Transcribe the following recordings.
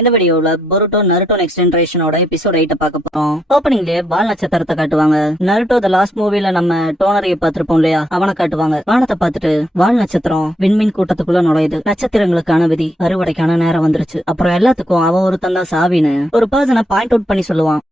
இந்த வீடியோல பொருட்டோ Naruto next ஜெனரேஷனோட episode 8 பார்க்க போறோம். ஓப்பனிங்லயே வால் நட்சத்திரத்தை காட்டுவாங்க. நருட்டோ த லாஸ்ட் மூவில நம்ம டோனரையை பார்த்திருப்போம் இல்லையா, அவனை காட்டுவாங்க. வானத்தை பார்த்துட்டு வால் நட்சத்திரம் விண்மீன் கூட்டத்துக்குள்ள நுழையுது. நட்சத்திரங்களுக்கான விதி அறுவடைக்கான நேரம் வந்துருச்சு. அப்புறம் எல்லாத்துக்கும் அவன் ஒருத்தன் தான் சாவின்னு ஒரு பர்சனை பாயிண்ட் அவுட் பண்ணி சொல்லுவான்.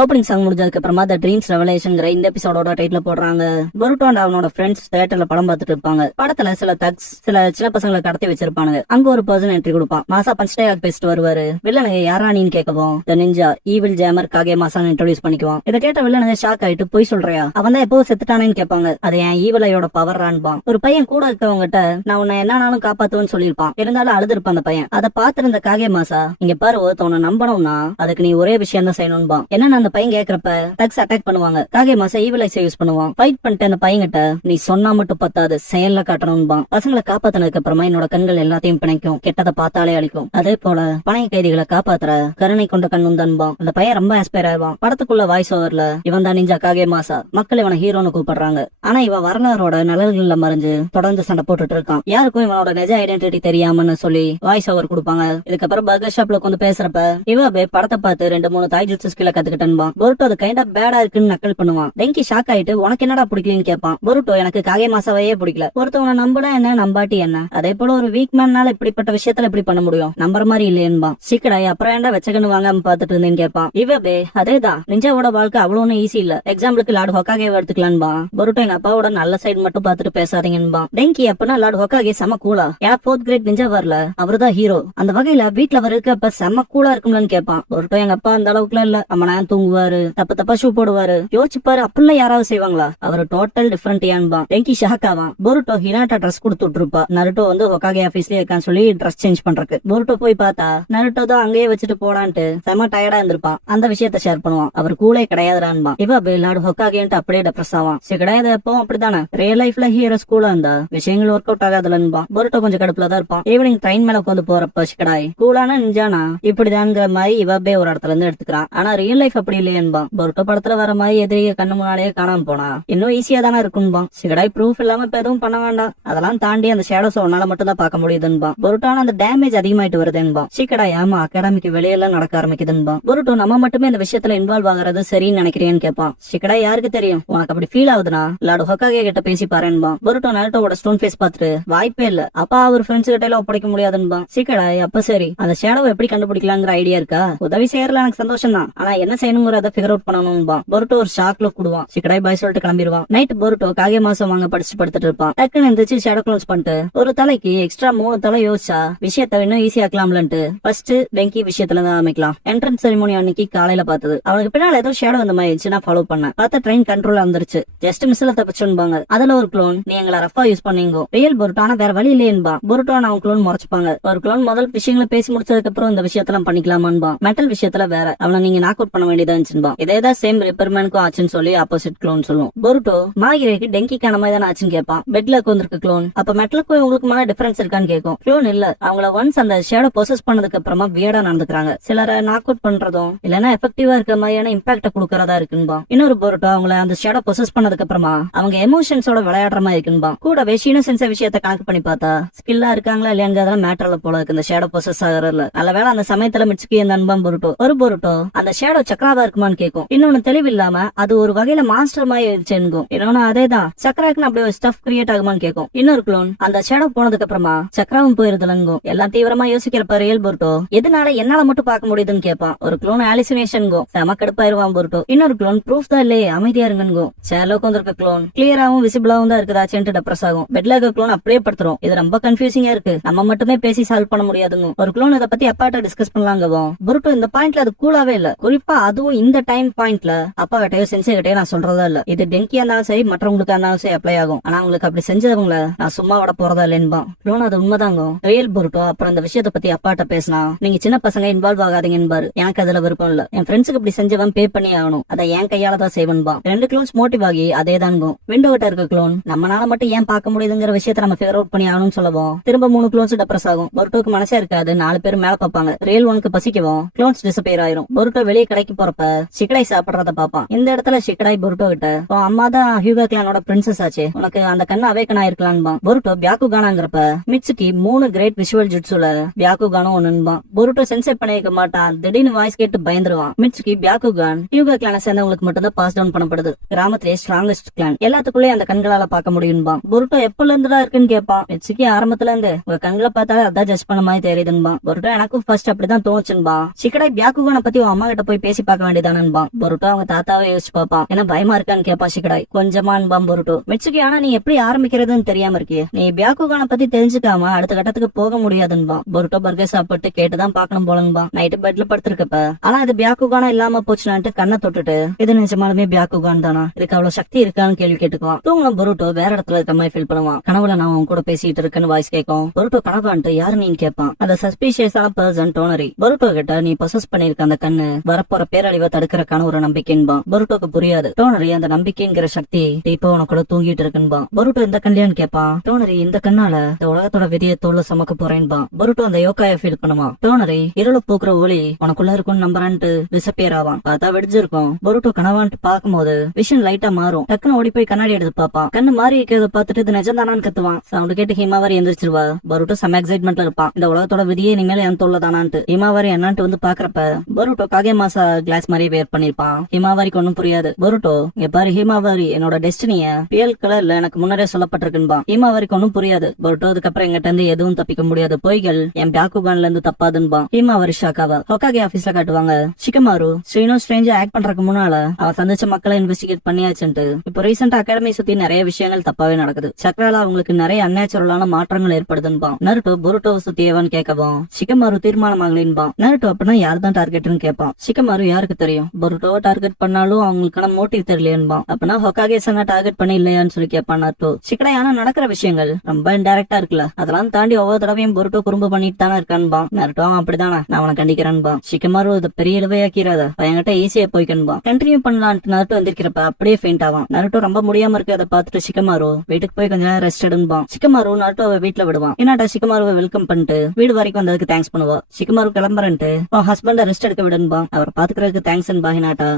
ஓப்பனிங் சாங் முடிஞ்சதுக்கு அப்புறமா த ட்ரீம்ஸ் ரெவலேஷன்ங்கிற இந்த எபிசோடோட டைட்டில் போடுறாங்க. பொருட்டோ அண்ட் அவனோட ஃப்ரெண்ட்ஸ் தியேட்டர்ல படம் பார்த்துட்டு இருப்பாங்க. படத்துல சில தக்ஸ் சில சின்ன பசங்களை கடத்தி வச்சிருப்பானுங்க. அங்க ஒரு பர்சன் என்ட்ரி கொடுப்பான். மாசா பஞ்ச்டையாக பேசிட்டு வருவாரு. வில்லனுங்க யாரானின்னு கேட்கவும் த நிஞ்சா ஈவில் ஜேமர் காகே மாசான்னு இன்ட்ரோடியூஸ் பண்ணிக்குவான். இதை கேட்ட வில்லனுங்க ஷாக் ஆயிட்டு போய் சொல்றியா, அவன் தான் எப்போ செத்துட்டானேன்னு கேட்பாங்க. அது என் ஈவிலையோட பவர் ரான்பான். ஒரு பையன் கூட இருக்கவங்கிட்ட நான் உன்னை என்னாலும் காப்பாத்துவேன்னு சொல்லியிருப்பான். இருந்தாலும் அழுதுருப்பான் அந்த பையன். அதை பார்த்திருந்த காகே மாசா, இங்க பாரு ஒருத்தவனை நம்பணும்னா அதுக்கு நீ ஒரே விஷயம் தான் செய்யணும்பான். என்ன அந்த பையன் கேக்குறப்ப தக்ஸ் அட்டாக் பண்ணுவாங்க. காகே மாசா ஈவிலைஸ் யூஸ் பண்ணுவான். ஃபைட் பண்ணிட்டு அந்த பையன்கிட்ட நீ சொன்னா மட்டும் பத்தாது, செயல்ல காட்டணும்பான். பசங்களை காப்பாத்தினதுக்கு அப்புறமா என்னோட கண்கள் எல்லாத்தையும் பிணைக்கும், கெட்டதை பார்த்தாலே அழிக்கும். அதே போல பணைய கைதிகளை காப்பாத்துற கருணை கொண்ட கண்ணும் தன்பான். அந்த பையன் ரொம்ப இன்ஸ்பயர் ஆவான். படத்துக்குள்ள வாய்ஸ் ஓவர்ல இவன் தான் நிஞ்சா காகே மாசா, மக்கள் இவனை ஹீரோன்னு கூப்பிடுறாங்க. ஆனா இவன் வரலாறோட நிழல்கள்ல மறைஞ்சு தொடர்ந்து சண்டை போட்டுட்டு இருக்கான். யாருக்கும் இவனோட நிஜ ஐடென்டிட்டி தெரியாமன்னு சொல்லி வாய்ஸ் ஓவர் கொடுப்பாங்க. இதுக்கப்புறம் பர்கர் ஷாப்ல வந்து பேசுறப்ப இவன் படத்தை பார்த்து 2-3 தாய் ஜுட்சு ஸ்கில்ல கத்துக்கிட்டேன்பான். பொருட்டோ அது கைண்ட் ஆஃப் பேடா இருக்குன்னு நக்கல் பண்ணுவான். டெங்கி ஷாக் ஆயிட்டு உனக்கு என்னடா பிடிக்கலன்னு கேட்பான். பொருட்டோ எனக்கு காகே மாசாவையே பிடிக்கல. ஒருத்தவனை நம்பினா என்ன நம்பாட்டி என்ன, அதே போல ஒரு வீக் மேன்னால இப்படிப்பட்ட விஷயத்துல எப்படி பண்ண முடியும், நம்புற மாதிரி இல்லையன்பான். சீக்கிரம் அப்புறம் ஏன்டா வச்சகன்னு வாங்காம பாத்துட்டு இருந்தேன்னு கேட்பான். இவபே அதேதான், நிஞ்சாவோட வாழ்க்கை அவ்வளவு ஈஸி இல்ல. எக்ஸாம்பிளுக்கு லார்டு ஹொக்காகே எடுத்துக்கலான்பான். பொருட்டோ எங்க அப்பாவோட நல்ல சைடு மட்டும் பாத்துட்டு பேசாதீங்கன்பான். டெங்கி அப்பனா லார்டு ஹொக்காகே செம கூலா, ஏன்னா 4th கிரேட் நிஞ்சா வரல, அவருதான் ஹீரோ. அந்த வகையில வீட்டுல வரதுக்கு அப்ப செம கூலா இருக்கும்லன்னு கேட்பான். பொருட்டோ எங்க அப்பா அந்த அளவுக்குலாம் இல்ல, அம்மா தூங்குவாரு, தப்பா ஷூ போடுவாரு. யோசிச்சு பாரு, அப்படிலாம் யாராவது செய்வாங்களா? அவரு டோட்டல் டிஃபரெண்ட் ஏன்பான். டெங்கி ஷாக் ஆவான். பொருட்டோ ஹினாட்டா ட்ரெஸ் கொடுத்துட்டு இருப்பா. நருட்டோ ஹொக்காகே ஆபீஸ்லயே இருக்கான்னு சொல்லி ட்ரெஸ் சேஞ்ச் பண்றதுக்கு. பொருட்டோ போய் பார்த்தா நருட்டோ தான் அங்கேயே வச்சுட்டு போடான்ட்டு செம டயர்டா இருந்திருப்பான். அந்த விஷயத்த ஷேர் பண்ணுவான். அவர் கூலே கிடையாதுறான்பான். இவ லார்டு ஹொக்காகேன்ட்டு அப்படியே டெப்ரஸ் ஆவான். சரி கிடையாது, எப்பவும் அப்படித்தானே, ரியல் லைஃப்ல ஹீரோ ஸ்கூலா இருந்தா விஷயங்கள் ஒர்க் அவுட் ஆகாதுலன்பான். பொருட்டோ கொஞ்சம் கடுப்புல தான் இருப்பான். ஈவினிங் ட்ரெயின் மேல உட்காந்து போறப்ப சிக்கடாய் கூலான நிஞ்சானா இப்படிதான்ங்கிற மாதிரி இவபே ஒரு இடத்துல இருந்து எடுத்துக்கிறான். ஆனா ரியல் லைஃப் அப்படி இல்லையேன்பா. பொருட்டோ படத்துல வர மாதிரி எதிரிய கண்ணு முன்னாலேயே காணாம போனா இன்னும் ஈஸியா தானே இருக்கும்பான். சிகடாய் ப்ரூஃப் இல்லாம இப்ப எதுவும் பண்ண வேண்டாம், அதெல்லாம் தாண்டி அந்த ஷேடோஸ் உன்னால மட்டும் தான் பார்க்க முடியுதுன்பான். பொருட்டான அந்த டேமேஜ் அதிகமாயிட்டு வருதுன்பான். சிக்கடாய் ஆமா அகாடமிக்கு வெளியெல்லாம் நடக்க ஆரம்பிக்குதுன்பான். பொருட்டோ நம்ம மட்டுமே இந்த விஷயத்துல இன்வால்வ் ஆகிறது சரின்னு நினைக்கிறேன்னு கேட்பான். சிக்கடாய் யாருக்கு தெரியும், உனக்கு அப்படி ஃபீல் ஆகுதுன்னா லார்டு ஹொக்காகே கிட்ட பேசி பாருன்பான். பொருட்டோ நருட்டோட ஸ்டோன் ஃபேஸ் பார்த்துட்டு வாய்ப்பே இல்ல, அப்பா அவர் ஃப்ரெண்ட்ஸ் கிட்ட எல்லாம் ஒப்படைக்க முடியாதுன்பான். சிக்கடாய் அப்ப சரி, அந்த ஷேடோவை எப்படி கண்டுபிடிக்கலாங்கிற ஐடியா இருக்கா, உதவி செய்யறதுல எனக்கு சந்தோஷம் தான், ஆனா என்ன செய்யணுங்கிறத ஃபிகர் அவுட் பண்ணணும்பான். பொருட்டோ ஒரு ஷாக்ல கூடுவான். சிக்கடாய் பாய் சொல்லிட்டு கிளம்பிடுவான். நைட் பொருட்டோ காகே மாசம் வாங்க படிச்சு படுத்துட்டு இருப்பான். டக்குன்னு எந்திரிச்சு ஷேடோ க்ளோஸ் பண்ணிட்டு ஒரு தலைக்கு எக்ஸ்ட்ரா 3 தலை யோசிச்சா விஷயத்த இன்னும் ஈஸியாக்கலாம்லன்ட்டு ஃபர்ஸ்ட் பெங்கி விஷயத்துல தான் ஆரம்பிக்கலாம். என்ட்ரன்ஸ் செரிமோனி அன்னைக்கு காலையில பார்த்தது. அவனுக்கு பின்னால ஏதோ ஷேடோ வந்த மாதிரி இருந்துச்சு. நான் ஃபாலோ பண்ணேன். பார்த்தா ட்ரெயின் கண்ட்ரோல் வந்துருச்சு. ஜஸ்ட் மிஸ்ல தப்பிச்சுன்பாங்க. அதுல ஒரு க்ளோன் நீ எங்களை ரஃபா யூஸ் பண்ணீங்க, ரியல் பொருட்டோ ஆனா வேற வழி இல்லையன்பா. பொருட்டோ அவன் க்ளோன் முறைச்சுப்பாங்க. ஒரு க்ளோன் முதல் விஷயங்களை பேசி முடிச்சதுக்கு அப்புறம் இந்த விஷயத்தெல்லாம் பண்ணிக்கலாமான்பா. மெட்டல் விஷயத்துல வேற அவனை நீங்க நாக் அவுட் பண்ண வேண்டியதா இருந்துச்சுன்பா. இதேதான் சேம் ரிப்பேர்மேனுக்கும் ஆச்சுன்னு சொல்லி ஆப்போசிட் க்ளோன் சொல்லுவோம். பொருட்டோ மாகிரேக்கு டெங்கிக்கான மாதிரி தானே ஆச்சுன்னு கேட்பான். பெட்ல உட்கார்ந்திருக்க க்ளோன் அப்ப மெட்டலுக்கும் உங்களுக்கு மேல டிஃபரன்ஸ் இருக்கான்னு கேட்கும். க்ளோன் இல்ல, அவங்கள ஒன்ஸ் அந்த ஷேடோ ப்ரோசஸ் பண்ணதுக்கு அப்புறமா வியர்டா நடந்துக்கிறாங்க. சிலரை நாக் அவுட் பண்றதும் இல்லன்னா எஃபெக்டிவா இருக்க மாதிரியான இம்பாக்ட கொடுக்கறதா இருக்குன்பா. இன்னொரு பொருட்டோ அவங்கள அந்த ஷேடோ ப்ரோசஸ் பண்ணதுக்கு அப்புறமா அவங்க எமோஷன்ஸோட விளையாடுற மாதிரி இருக்குன்பா. கூடவே ஷீனோசென்ஸ் விஷயத்தை கணக்கு பண்ணி பார்த்தா ஸ்கில்லா இருக்காங்களா இல்லையாங்கிறதுல மேட்டர்ல போல இருக்கு இந்த ஷேடோ ப்ரோசஸ் ஆகிறதுல. நல்ல வேலை அந்த சமயத்துல மிச்சுக்கி அந்த அன்பா பொருட்டோ. ஒரு பொருட்டோ அந்த ஷேடோ சக்கராவா இருக்குமான்னு கேட்கும். இன்னொன்னு தெளிவில்லாம அது ஒரு வகையில மாஸ்டர் மாதிரி இருந்துச்சுங்கும். இன்னொன்னு அதேதான் சக்கராக்குன்னு அப்படி ஒரு ஸ்டஃப் கிரியேட் ஆகுமான்னு கேட்கும். இன்னொரு க்ளோன் அந்த ஷேடோ போனதுக்கு அப்புறமா சக்கராவும் போயிருதுலங்கும். எல்லாம் தீவிரமா யோசிக்கிறப்ப ரியல் பொருட்டோ எதனால என்னால மட்டும் பார்க்க முடியுதுன்னு கேட்பான். ஒரு க்ளோன் ஆலிசினேஷன்கும் செம கடுப்பாயிருவான் பொருட்டோ. இன்னொரு க்ளோன் ப்ரூஃப் தான் இல்லையே அமைதியா இருங்கன்கும். சேலோக்கு வந்திருக்க க்ளோன் கிளியராவும் விசிபிளாவும் தான் இருக்குதாச்சுன்னு டெப்ரஸ் ஆகும். பெட்ல இருக்க க்ளோன் அப்படியே படுத்துரும். இது ரொம்ப கன்ஃபியூசிங்கா இருக்கு, நம்ம மட்டுமே பேசி சால்வ் பண்ண முடியாதுங்க. ஒரு க்ளோன் இதை பத்தி அப்பாட்ட டிஸ்கஸ் பண்ணலாங்கவும் பொருட்டோ இந்த பாயிண்ட்ல அது கூலாவே இல்ல. குறிப்பா அது அதுவும் இந்த டைம் பாயிண்ட்ல அப்பா கிட்டயோ சென்சே கிட்டயோ நான் சொல்றதா இல்ல. இது டெங்கியா இருந்தாலும் சரி மற்றவங்களுக்கு இருந்தாலும் சரி அப்ளை ஆகும். ஆனா உங்களுக்கு அப்படி செஞ்சவங்கள நான் சும்மா விட போறதா இல்லைன்பா. க்ளோன் அது உண்மைதாங்க. ரியல் பொருட்டோ அப்புறம் இந்த விஷயத்த பத்தி அப்பாட்ட பேசினா நீங்க சின்ன பசங்க இன்வால்வ் ஆகாதீங்கன்னு. எனக்கு அதுல விருப்பம் இல்ல. என் ஃப்ரெண்ட்ஸுக்கு இப்படி செஞ்சவன் பே பண்ணி ஆகணும். அதை என் கையால தான் செய்வன்பா. 2 க்ளோன்ஸ் மோட்டிவ் ஆகி அதே தான்கும். விண்டோ கிட்ட இருக்க க்ளோன் நம்மளால மட்டும் ஏன் பார்க்க முடியுதுங்கிற விஷயத்த நம்ம ஃபிகர் அவுட் பண்ணி ஆகணும்னு சொல்லவும் திரும்ப 3 க்ளோன்ஸ் டெப்ரஸ் ஆகும். பொருட்டோக்கு மனசே இருக்காது. 4 பேர் மேல பாப்பாங்க. ரியல் ஒனுக்கு பசிக்கவும் க்ளோன்ஸ் டிசப்பியர் ஆயிரும். பொருட்டோ வெளியே கடைக்கு போறப்ப சிக்கடாய் சாப்பிடறத பாப்பான். இந்த இடத்துல சிக்கடாய் பொருட்டோ கிட்ட அம்மா தான் ஹியூகா கிளானோட பிரின்சஸ் ஆச்சு, உனக்கு அந்த கண்ணு அவேக்கன் ஆயிருக்கலான்பா. பொருட்டோ பியாக்குகானாங்கிறப்ப மிட்சுகி 3 கிரேட் விஷுவல் ஜுட்சுல பியாக்குகானும் ஒண்ணுன்பா. பொருட்டோ சென்சேட் பண்ணிக்க மாட்டான். திடீர்னு வாய்ஸ் கேட்டு பயந்துருவான். மிட்சுகி பியாக்குகான் ஹியூகா கிளான சேர்ந்தவங்களுக்கு மட்டும் தான் பாஸ் டவுன் பண்ணப்படுது. கிராமத்திலே ஸ்ட்ராங்கஸ்ட் கிளான், எல்லாத்துக்குள்ளே அந்த கண்களால பார்க்க முடியும்பா. பொருட்டோ எப்பல இருந்துடா இருக்குன்னு கேட்பான். மிட்சுகி ஆரம்பத்துல இருந்து உங்க கண்களை பார்த்தாலே அதான் ஜட்ஜ் பண்ண மாதிரி தெரியுதுன்பா. பொருட்டோ எனக்கும் ஃபர்ஸ்ட் அப்படிதான் தோணுச்சுன்பா. சிக்கடாய் பியாக்குகான பத்தி உன் அம்மா கிட்ட போய் பேசி பார்க்க வேண்டியதானன்பா. பொருட்டோ அவங்க தாத்தாவே யோசிச்சு பாப்பான். ஏன்னா பயமா இருக்கான்னு கேப்பா சிக்கடாய். கொஞ்சமான்பா பொருட்டோ. மிட்சுகி ஆனா நீ எப்படி ஆரம்பிக்கிறதுன்னு தெரியாம இருக்கியே, நீ பியாக்குகான பத்தி தெரிஞ்சுக்காம அடுத்த கட்டத்துக்கு போக முடியாதுன்பா. பொருட்டோ பர்கர் சாப்பிட்டு கேட்டுதான் பாக்கணும் போலன்பா. நைட்டு பெட்ல படுத்திருக்கப்ப ஆனா இது பியாக்குகானா இல்லாம போச்சுனான்ட்டு கண்ணை தொட்டுட்டு இது நிஜமாலுமே பியாக்குகான் தானா, இதுக்கு அவ்வளவு சக்தி இருக்கான்னு கேள்வி கேட்டுக்குவான். தூங்கின பொருட்டோ வேற இடத்துல இருக்க மாதிரி ஃபீல் பண்ணுவான். கனவுல நான் உன் கூட பேசிட்டு இருக்கேன்னு வாய்ஸ் கேட்கும். பொருட்டோ கனவான்ட்டு யாரு நீன்னு கேட்பான். அந்த சஸ்பீஷியஸான பர்சன் டோனரி. பொருட்டோ கிட்ட நீ பொசஸ் பண்ணிருக்க அந்த கண்ணு வரப்போற பேரழிவை தடுக்கிறக்கான ஒரு நம்பிக்கைன்பா. பொருட்டோக்கு புரியாது. டோனரி அந்த நம்பிக்கைங்கிற சக்தி இப்ப உனக்குள்ள தூங்கிட்டு இருக்குன்பா. பொருட்டோ இந்த கல்யாணம் கேட்பான். டோனரி இந்த கண்ணால இந்த உலகத்தோட விதியை தோல்ல சுமக்க போறேன்பா. பொருட்டோ அந்த யோகாய ஃபீல் பண்ணுவான். டோனரி இருள போக்குற ஒளி உனக்குள்ள இருக்கும்னு நம்பறான்ட்டு டிசப்பியர் ஆவான். பார்த்தா வெடிச்சிருக்கும். பொருட்டோ கனவான்ட்டு பாக்கும்போது விஷன் லைட்டா மாறும். டக்குன்னு ஓடி போய் கண்ணாடி எடுத்து பாப்பான். கண்ணு மாறி இருக்கிறத பார்த்துட்டு இது நிஜம்தானான்னு கத்துவான். சவுண்ட் கேட்டு ஹிமாவாரி எந்திரிச்சிருவா. பொருட்டோ செம எக்ஸைட்மெண்ட்ல இருப்பான். இந்த உலகத்தோட விதியே இனிமேல என் தோல்ல தானான்ட்டு. ஹிமாவாரி என்னன்ட்டு வந்து பாக்குறப்ப பொருட்டோ காகே மாசா கிளாஸ் மாதிரி வேர் பண்ணிருப்பான். ஹிமாவாரிக்கு ஒன்னும் புரியாது. பொருட்டோ இங்க பாரு ஹிமாவாரி, என்னோட டெஸ்டினிய பியல் கலர்ல எனக்கு முன்னரே சொல்லப்பட்டிருக்குன்பா. ஹிமாவாரிக்கு ஒன்னும் புரியாது. பொருட்டோ அதுக்கப்புறம் எங்கிட்ட இருந்து எதுவும் தப்பிக்க முடியாது, பொய்கள் என் பியாக்குகான்ல இருந்து தப்பாதுன்பா. ஹிமாவாரி ஷாக்காவா ஹொகாகே ஆபீஸ்ல காட்டுவாங்க. ஷிகமாரு ஸ்ரீனோ ஸ்ட்ரேஞ்சா ஆக்ட் பண்றதுக்கு முன்னால அவன் சந்திச்ச மக்களை இன்வெஸ்டிகேட் பண்ணியாச்சுன்ட்டு இப்போ ரீசெண்டா அகாடமி சுத்தி நிறைய விஷயங்கள் தப்பாவே நடக்குது. சக்ரால அவங்களுக்கு நிறைய அன்நேச்சுரலான மாற்றங்கள் ஏற்படுதுன்பா. நருட்டோ பொருட்டோ சுத்தியவன் கேட்கவும் ஷிகமாரு தீர்மானமாகலின்பா. நருட்டோ அப்படின்னா யார் தான் டார்கெட்னு கேட்பான். ஷிகமாரு யாருக்கு தெரியும், பொருட்டோவை டார்கெட் பண்ணாலும் அவங்களுக்கான மோட்டிவ் தெரியலையன்பா. அப்படின்னா ஹொகாகே சன்னா டார்கெட் பண்ணி இல்லையான்னு சொல்லி கேட்பான் நருட்டோ. சிக்கடையான நடக்கிற விஷயங்கள் ரொம்ப இன்டைரக்டா இருக்குல்ல, அதெல்லாம் தாண்டி ஒவ்வொரு தடவையும் பொருட்டோ குறும்பு பண்ணிட்டு தானே இருக்கான்பா. நருட்டோ அவன் அப்படிதானா, நான் அவனை கண்டிக்கிறேன்பா. ஷிகமாரு அதை பெரிய இழுவையாக்கிறாத, பையன்கிட்ட ஈஸியா போய்க்கன்பா. கண்டினியூ பண்ணலான்ட்டு நருட்டோ வந்திருக்கிறப்ப அப்படியே ஃபெயிண்ட் ஆவான். நருட்டோ ரொம்ப முடியாம இருக்கு. அதை பார்த்துட்டு ஷிகமாரு வீட்டுக்கு போய் கொஞ்சம் நேரம் ரெஸ்ட் எடுன்பா. ஷிகமாரு நருட்டோவை வீட்டுல விடுவான். என்னடா ஷிகமாருவை வெல்கம் பண்ணிட்டு வீடு வரைக்கும் வந்ததுக்கு தேங்க்ஸ் பண்ணுவா. ஷிகமாரு கிளம்புறேன்ட்டு ஹஸ்பண்ட ரெஸ்ட் எடுக்க விடுன்பா. அவர் பாத்துக்கிறதுக்கு தேங்க்ஸ் பாஹினாட்டா.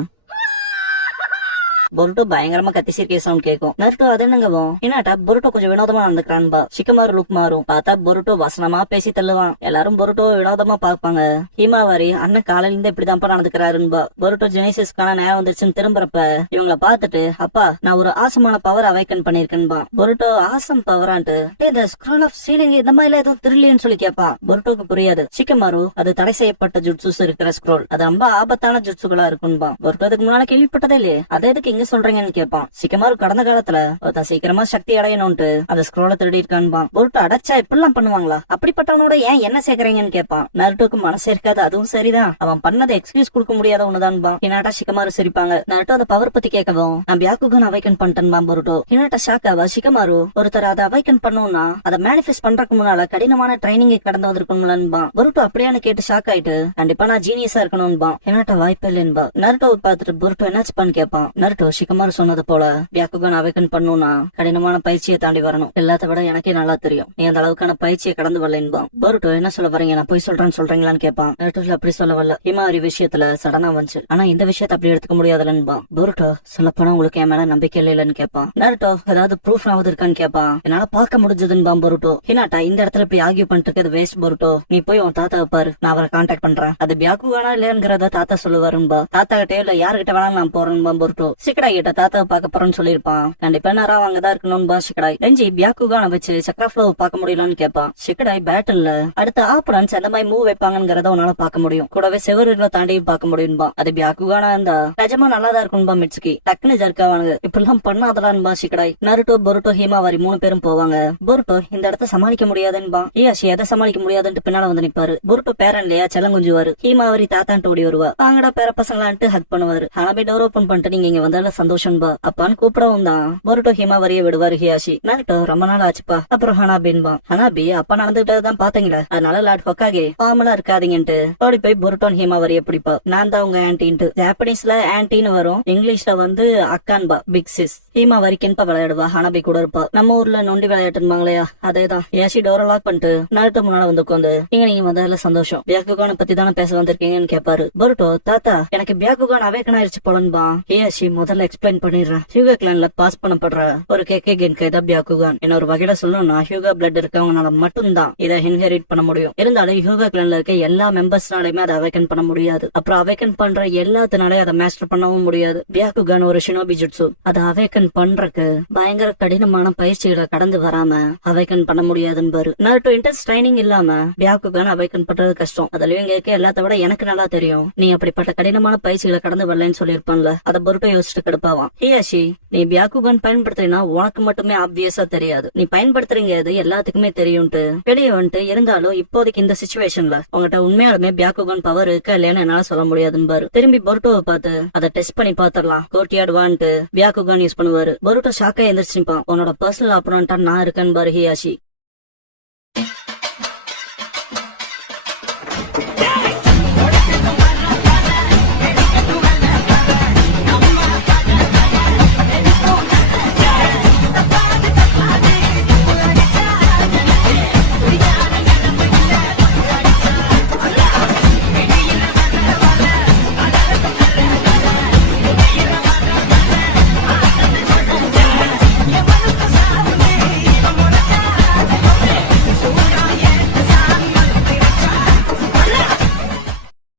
பொருட்டோ பயங்கரமா கத்திசிருக்கே சவுண்ட் கேட்கும். நருட்டோ அது என்னங்கவும் என்னாட்டா பொருட்டோ கொஞ்சம் வினோதமா நடந்துக்கிறான்பா. ஷிகமாரு லுக் மாறும். பார்த்தா பொருட்டோ வசனமா பேசி தள்ளுவான். எல்லாரும் பொருட்டோ வினோதமா பாப்பாங்க. ஹிமாவாரி அண்ணன் காலையில இருந்து இப்படிதான்ப்பா நடந்துக்கிறாருன்பா. பொருட்டோ ஜெனிசிஸ்க்கான நேரம் வந்துருச்சுன்னு திரும்புறப்ப இவங்கள பாத்துட்டு அப்பா நான் ஒரு ஆசமான பவர் அவைக்கன் பண்ணிருக்கேன்பா. பொருட்டோ ஆசம் பவரான்ட்டு இந்த ஸ்க்ரோல் ஆஃப் சீலிங் இந்த மாதிரி எதுவும் திருலின்னு சொல்லி கேட்பான். பொருட்டோக்கு புரியாது. ஷிகமாரு அது தடை செய்யப்பட்ட ஜுட்சுஸ் இருக்கிற ஸ்க்ரோல், அது ரொம்ப ஆபத்தான ஜுட்சுகளா இருக்குன்பா. பொருட்டோ அதுக்கு முன்னால கேள்விப்பட்டதே இல்லையே, அதே எதுக்கு எங்க சொல்றீங்கன்னு கேட்பான். ஷிகமாரு கடந்த காலத்துல ஒருத்தன் சீக்கிரமா சக்தி அடையணும்ட்டு அந்த ஸ்க்ரோல திருடி இருக்கான்பா. பொருட்டோ அடைச்சா இப்படிலாம் பண்ணுவாங்களா, அப்படிப்பட்டவனோட ஏன் என்ன சேர்க்கறீங்கன்னு கேட்பான். நருட்டோக்கு மனசு இருக்காது. அதுவும் சரிதான், அவன் பண்ணதை எக்ஸ்கியூஸ் கொடுக்க முடியாத ஒண்ணுதான்பா. ஹினாட்டா ஷிகமாரு சிரிப்பாங்க. நருட்டோ அந்த பவர் பத்தி கேட்கவும் நான் பியாக்குகான் அவைக்கன் பண்ணிட்டேன்பா. பொருட்டோ ஹினாட்டா ஷாக்காவா. ஷிகமாரு ஒருத்தர் அதை அவைக்கன் பண்ணணும்னா அதை மேனிஃபெஸ்ட் பண்றதுக்கு முன்னால கடினமான ட்ரைனிங் கடந்து வந்திருக்கணும்லன்பா. பொருட்டோ அப்படியானு கேட்டு ஷாக் ஆயிட்டு கண்டிப்பா நான் ஜீனியஸா இருக்கணும்பா. ஹினாட்டா வாய்ப்பு இல்லைன்பா. நருட்டோ பார்த்துட்டு பொருட்டோ என்னாச்சுப்பான்னு கேட்பான். நருட்டோ ஷிகமாரு சொன்னது போல பியாக்குகான் அவைக்கன் பண்ணணும்னா கடினமான பயிற்சியை தாண்டி வரணும். எல்லாத்த விட எனக்கே நல்லா தெரியும் நீ அந்த அளவுக்கான பயிற்சியை கடந்து வரலன்பா. பொருட்டோ என்ன சொல்ல வரீங்க, நான் போய் சொல்றேன்னு கேட்பான். நருட்டோ அப்படி சொல்ல வரல, ஹிமாவாரி விஷயத்துல சடனா வந்துச்சு, ஆனா இந்த விஷயத்த அப்படி எடுத்துக்க முடியாதுலன்பா. பொருட்டோ சொல்ல போனா உங்களுக்கு என் மேல நம்பிக்கை இல்லைன்னு கேட்பான். நருட்டோ ஏதாவது ப்ரூஃப் ஆகுது இருக்கான்னு கேட்பான். என்னால பார்க்க முடிஞ்சதுன்பா. பொருட்டோ ஹினாட்டா இந்த இடத்துல இப்படி ஆகியூ பண்ணிட்டு இருக்கிறது வேஸ்ட். பொருட்டோ நீ போய் உன் தாத்தா பாரு, நான் அவரை கான்டாக்ட் பண்றேன். அது பியாக்குகானா இல்லையாங்கிறத தாத்தா சொல்லுவாருன்பா. தாத்தா கிட்டே இல்ல யாருகிட்ட வேணாலும் நான் போறேன்பா. பொருட்டோ ஷிகடாய் கிட்ட தாத்தாவை பார்க்க போறேன்னு சொல்லியிருப்பான். கண்டிப்பா நேரம் அங்கதான் இருக்கணும்பா ஷிகடாய். டெஞ்சி பியாக்குகான வச்சு சக்ராஃப்ளோவை பார்க்க முடியலன்னு கேட்பான். ஷிகடாய் பேட்டில்ல அடுத்த ஆப்பனன்ஸ் எந்த மாதிரி மூவ் வைப்பாங்கிறத உன்னால பார்க்க முடியும், கூடவே செவருல தாண்டியும் பார்க்க முடியும்பா. அது பியாக்குகானா இருந்தா நிஜமா நல்லாதான் இருக்கும்பா. மிட்சுகி டக்குன்னு ஜர்க்காவானுங்க. இப்படிலாம் பண்ணாதலான்பா ஷிகடாய். நருட்டோ பொருட்டோ ஹிமாவாரி 3 பேரும் போவாங்க. பொருட்டோ இந்த இடத்த சமாளிக்க முடியாதுன்பா. ஹியாஷி எதை சமாளிக்க முடியாதுன்னு பின்னால வந்து நிப்பாரு. பொருட்டோ பேரன் இல்லையா செல்லங்குஞ்சுவாரு. ஹிமாவாரி தாத்தான்ட்டு ஓடி வருவா. வாங்கடா பேர பசங்களான்ட்டு ஹக் பண்ணுவாரு. ஹனாபி டோர் ஓபன் பண்ணிட்டு நீங்க இங்க வந்தால சந்தோஷம்பா அப்பான்னு கூப்பிடவும் தான் பொருட்டோ ஹிமாவாரியை விடுவாரு ஹியாஷி. நருட்டோ ரொம்ப நாள் ஆச்சுப்பா. அப்புறம் ஹனாபின்பா. ஹனாபி அப்பா நடந்துகிட்டதான் பாத்தீங்களா, அதனால லாட் ஹொக்காகே பாமலா இருக்காதீங்கன்ட்டு ஓடி போய் பொருட்டோ ஹிமாவாரியை பிடிப்பா. நான் தான் உங்க ஆன்டின்ட்டு. ஜாப்பனீஸ்ல ஆன்டின்னு வரும், இங்கிலீஷ்ல வந்து அக்கான்பா, பிக் சிஸ். ஹிமாவாரி கென்பா விளையாடுவா, ஹனாபி கூட இருப்பா. நம்ம ஊர்ல நொண்டி விளையாட்டுவாங்களையா அதேதான். ஹியாஷி டோரை லாக் பண்ணிட்டு நருட்டோ முன்னால வந்து உட்காந்து நீங்க வந்ததுல சந்தோஷம், பியாக்குகான பத்தி தானே பேச வந்திருக்கீங்கன்னு கேட்பாரு. பொருட்டோ தாத்தா எனக்கு பியாக்குகான் அவேக்கன் ஆயிருச்சு போலன்பா. ஹியாஷி முதல்ல எக்ஸ்பிளைன் பண்ணிடுறேன். ஹியூகா கிளான்ல பாஸ் பண்ணப்படுற ஒரு கேக்கே கென்கை தான் பியாக்குகான். என்ன ஒரு வகையில சொல்லணும்னா ஹியூகா பிளட் இருக்கவங்கனால மட்டும்தான் இதை இன்ஹெரிட் பண்ண முடியும். இருந்தாலும் ஹியூகா கிளான்ல இருக்க எல்லா மெம்பர்ஸ்னாலையுமே அதை அவேக்கன் பண்ண முடியாது. அப்புறம் அவேக்கன் பண்ற எல்லாத்தினாலே அதை மாஸ்டர் பண்ணவும் முடியாது. பியாக்குகான் ஒரு ஷினோபி ஜுட்சு. அதை அவேக்கன் பண்றதுக்கு பயங்கர கடினமான பயிற்சிகளை கடந்து வராம அவேக்கன் பண்ண முடியாதுன்னு நருட்டோ இன்டென்ஸ் ட்ரைனிங் இல்லாம பியாக்குகான் அவேக்கன் பண்றது கஷ்டம். அதுலயும் இங்க இருக்க எல்லாத்த விட எனக்கு நல்லா தெரியும் நீ அப்படிப்பட்ட கடினமான பயிற்சிகளை கடந்து வரலன்னு சொல்லியிருப்பான்ல. அதை பொருட்டோ யோசிச்சுட்டு கடுப்பாவான். ஹியாஷி நீ பியாக்குகான் பயன்படுத்தினா உனக்கு மட்டுமே ஆப்வியஸா தெரியாது, நீ பயன்படுத்துறீங்க அது எல்லாத்துக்குமே தெரியும்ட்டு வெளியே வந்துட்டு. இருந்தாலும் இப்போதைக்கு இந்த சிச்சுவேஷன்ல உங்ககிட்ட உண்மையாலுமே பியாக்குகான் பவர் இருக்கா இல்லையான்னு என்னால சொல்ல முடியாதுன்னு திரும்பி பொருட்டோவை பார்த்து அதை டெஸ்ட் பண்ணி பாத்துரலாம் கோட்டியாடுவான்ட்டு பியாக்குகான் யூஸ் பண்ணுவாரு. பொருட்டோ ஷாக்கா எந்திரிச்சுப்பான். உன்னோட பர்சனல் ஆப்போனன்ட்டா நான் இருக்கேன்னு பாரு ஹியாஷி.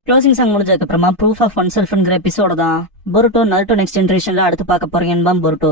க்ளோசிங் சாங் முடிஞ்சதுக்கு அப்புறமா ப்ரூஃப் ஆஃப் ஒன் செல்ஃப்ங்கிற எபிசோட தான் பொருட்டோ நருட்டோ நெக்ஸ்ட் ஜெனரேஷன்ல அடுத்து பார்க்க போறீங்கன்னு பொருட்டோ.